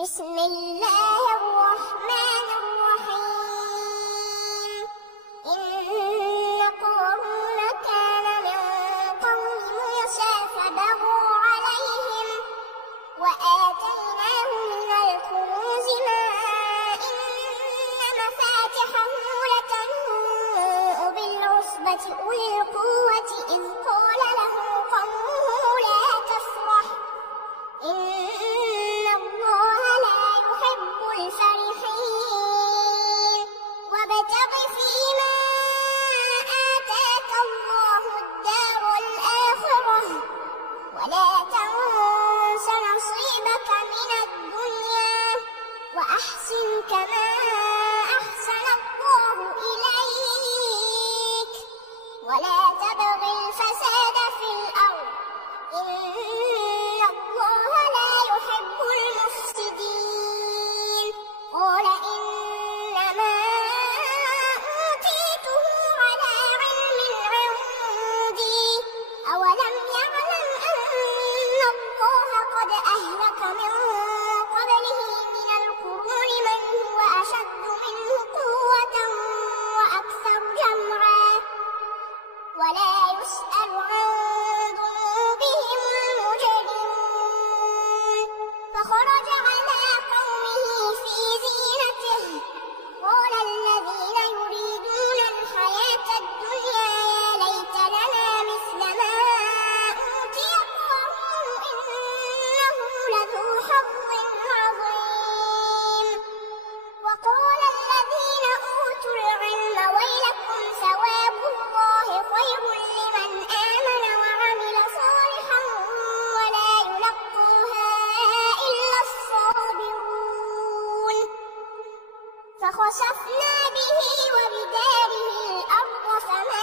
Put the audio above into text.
بسم الله الرحمن الرحيم. إن قارون كان من قوم موسى فبغى عليهم وآتيناه من الكنوز ما إن مفاتحه لتنوء بالعصبة أولي القوة إذ قال له قومه لا تفرح إن الله لا يحب الفرحين وابتغ فيما آتاك الله الدار الآخرة ولا تنس نصيبك من الدنيا وأحسن كما أحسن الله إليك ولا تبغ الفساد في الأرض إن الله لا يحب المفسدين. قال إنما أوتيته على علم عندي أولم يعلم أن الله قد أهلك من قبله من القرون من هو أشد منه قوة وأكثر جمعا ولا يسأل عن ذنوبهم المجرمون. فخرج على قومه في زينته قال الذين يريدون الحياة الدنيا يا ليت لنا مثل ما أوتي قارون إنه لذو حظ عظيم. وقال الذين أوتوا العلم ويلكم ثواب الله خير لمن آمن وعمل صالحا ولا يلقاها إلا الصابرون. فخسفنا به وبداره الأرض فما